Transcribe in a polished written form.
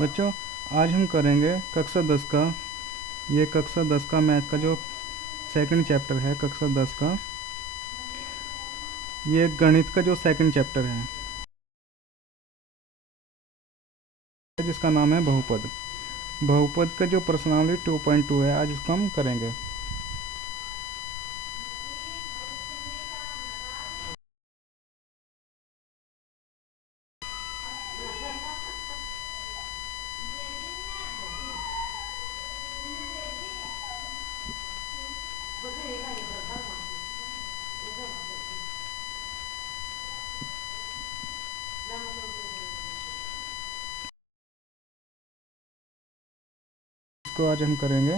बच्चों, आज हम करेंगे कक्षा 10 का, ये कक्षा 10 का मैथ का जो सेकंड चैप्टर है, कक्षा 10 का, ये गणित का जो सेकंड चैप्टर है जिसका नाम है बहुपद। बहुपद का जो प्रश्नावली 2.2 है, आज इसको हम करेंगे। इसको आज हम करेंगे।